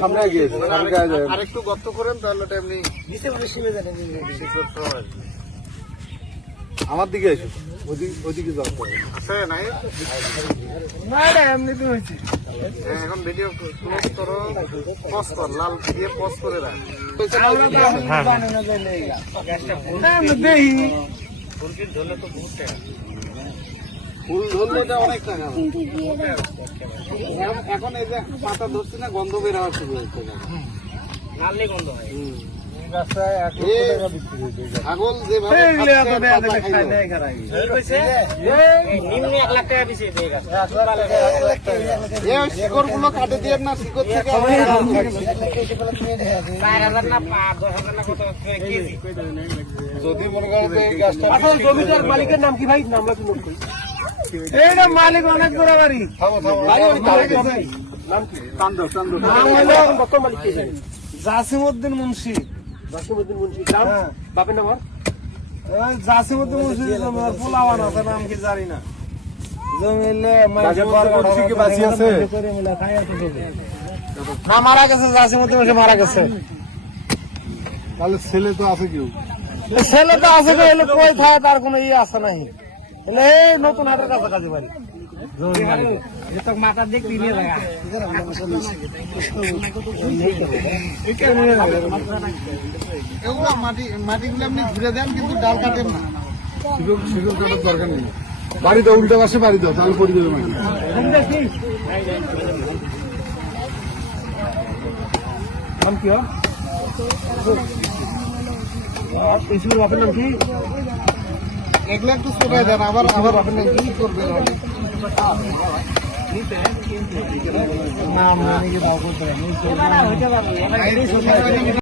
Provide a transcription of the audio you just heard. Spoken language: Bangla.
সামনে আরেকটু গর্ত করেন তাহলে এমনি আমার দিকে এসো, ওইদিকে যাও আছে নাই না এমনি তো হয়েছে। এখন ভিডিও ক্লোজ করো, পজ কর, লাল দিয়ে পজ করে রাখ। ফুল ধরলে অনেক টাকা। এখন এই যে পাতা ধরছি না, গন্ধ বের হওয়া শুরু হয়েছে, নালে গন্ধ হয়। ছাগল যেভাবে শিকড় গুলো কাটে দিয়ে না, শিকড় থেকে যদি মনে করেন জমিটার মালিকের নাম কি ভাই? নাম এইটা মালিক অনেক বড় বাড়ি, জাসিমউদ্দিন মুন্সি। জাসিমউদ্দিন মুন্সি গ্রাম, বাপের নাম জাসিমউদ্দিন মুন্সি। পোলাওয়ান আছে, নাম কি জানি না। মারা গেছে, জাসিমউদ্দিন মুন্সি মারা গেছে। তাহলে ছেলে তো আছে, কেউ ছেলে তো আছে, কই থাকে তার কোনো ইয়ে আছে নাই। নতুন হাটের কাছাকাছি বাড়ি, মাথা দিয়ে কিনে লাগা মাটিগুলো আপনি ঘুরে দেন, কিন্তু ডাল কাটেন না। শিকল কাটার দরকার নেই, বাড়ি দাও, উল্টা পাশে বাড়ি দাও, তাহলে পড়ে যাবে মাটি। নাম কি বাপের নাম কি? এগুলো একটু ছোটাই দেন, আবার বাপের নাম কি করবে? নাম